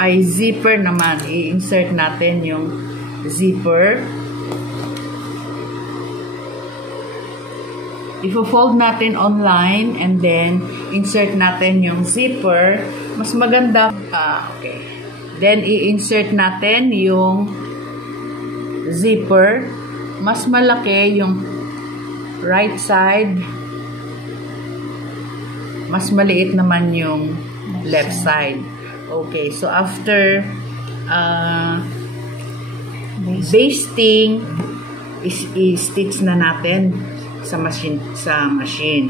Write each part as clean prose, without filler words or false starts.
ay zipper naman. I-insert natin yung zipper. Ifo-fold natin online and then insert natin yung zipper. Mas maganda. Okay. Then, i-insert natin yung zipper. Mas malaki yung right side. Mas maliit naman yung left side. Okay. So, after basting, i-stitch na natin sa machine.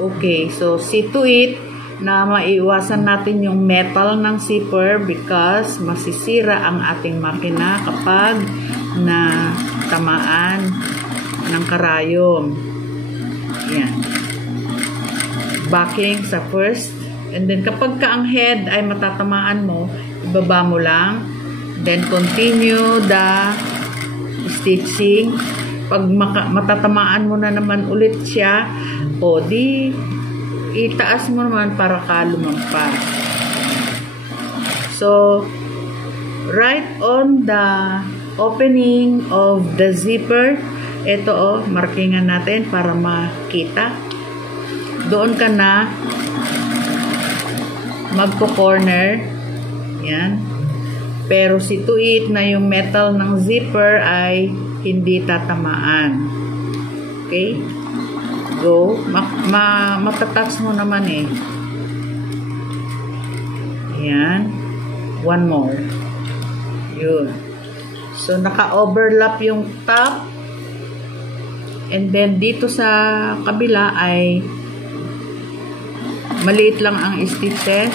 Okay. So, see to it na maiwasan natin yung metal ng zipper because masisira ang ating makina kapag na tamaan ng karayom. Yan. Backing sa first. And then kapag ka ang head ay matatamaan mo, ibaba mo lang. Then continue the stitching. Pag matatamaan mo na naman ulit siya, o di itaas mo naman para ka lumampas. So, right on the opening of the zipper, ito markingan natin para makita. Doon ka na magko-corner. Yan. Pero si tuit na yung metal ng zipper ay hindi tatamaan. Okay? Go. Matatouch mo naman eh. Ayan. One more. Yun. So, naka-overlap yung top. And then, dito sa kabila ay maliit lang ang stitches.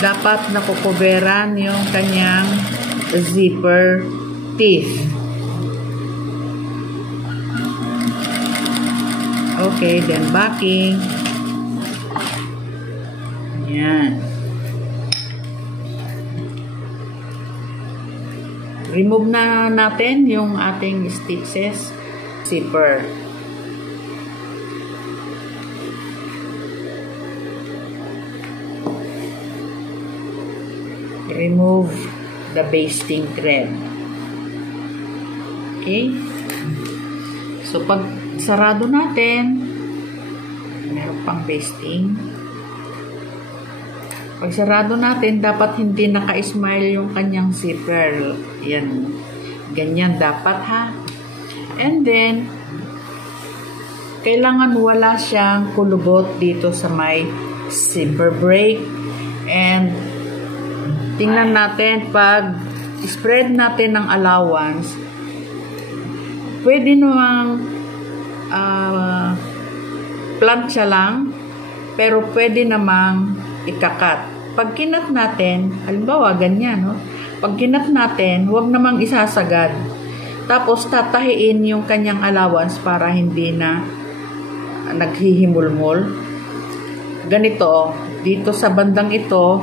Dapat nakukuberan yung kanyang zipper teeth. Okay, then backing. Yan. Remove na natin yung ating stitches. Zipper. Remove the basting thread. Okay? So, pag sarado natin, meron pang basting. Pag sarado natin, dapat hindi naka-smile yung kanyang zipper. Yan. Ganyan dapat, ha? And then, kailangan wala siyang kulubot dito sa may zipper break. And, tingnan natin, pag spread natin ng allowance, pwede namang plancha lang, pero pwede namang ikakat. Pag kinat natin, halimbawa ganyan, no? Pag kinat natin, huwag namang isasagad. Tapos tatahiin yung kanyang allowance para hindi na naghihimulmol. Ganito, dito sa bandang ito,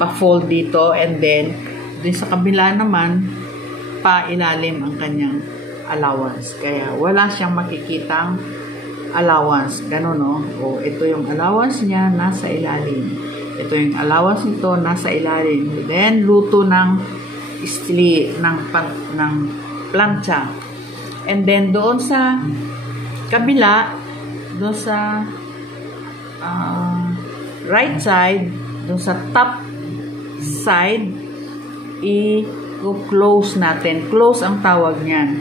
pa-fold dito, and then din sa kabila naman pa-ilalim ang kanyang allowance. Kaya wala siyang makikitang allowance. Ganun, no? O, ito yung allowance niya, nasa ilalim. Ito yung allowance nito, nasa ilalim. Then, luto ng ng plancha. And then, doon sa kabila, doon sa right side, doon sa top side, i-close natin. Close ang tawag niyan.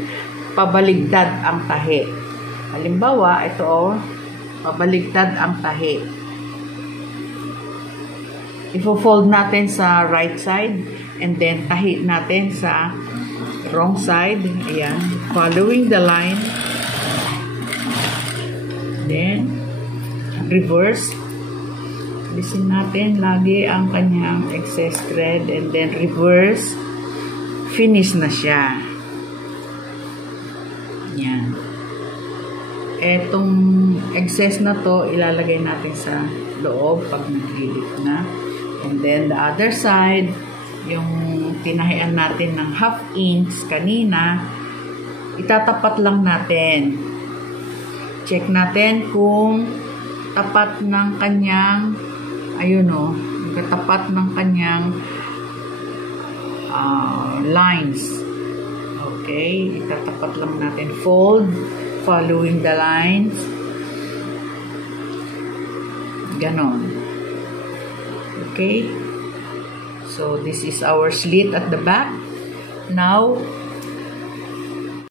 Pabaligtad ang tahi. Halimbawa, ito pabaligtad ang tahi. Ifo-fold natin sa right side and then tahi natin sa wrong side. Ayan. Following the line. Then, reverse. Alisin natin lagi ang kanyang excess thread and then reverse. Finish na siya. Yan. Etong excess na to, ilalagay natin sa loob pag naghilit na. And then the other side, yung tinahian natin ng 1/2 inch kanina, itatapat lang natin. Check natin kung tapat ng kanyang, ayun o, katapat ng kanyang lines. Okay, itatapat lang natin. Fold, following the lines. Ganon. Okay, so this is our slit at the back. Now,